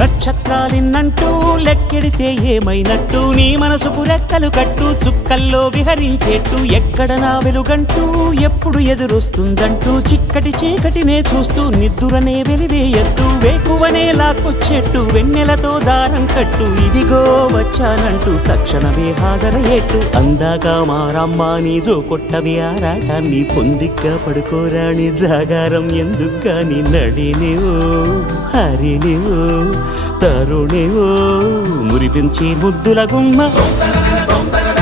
నక్షత్రాలిన్నంటూ లెక్కెడితే ఏమైనట్టు నీ మనసుకు రెక్కలు కట్టు చుక్కల్లో విహరించేట్టు ఎక్కడ నా వెలుగంటూ ఎప్పుడు ఎదురొస్తుందంటూ చిక్కటి చీకటినే చూస్తూ నిద్దురనే వెలివేయద్దు వేకువనే లాక్కొచ్చేట్టు వెన్నెలతో దారం కట్టు ఇదిగో వచ్చానంటూ తక్షణమే హాజరయ్యేట్టు అందాక మారమ్మ నీ జో కొట్టవి ఆరాటాన్ని పొందిగ్గా పడుకోరాని జాగారం ఎందుకు గాని నడినివో హరినివో తరుణివో మురిపించి ముద్దుల గుమ్మ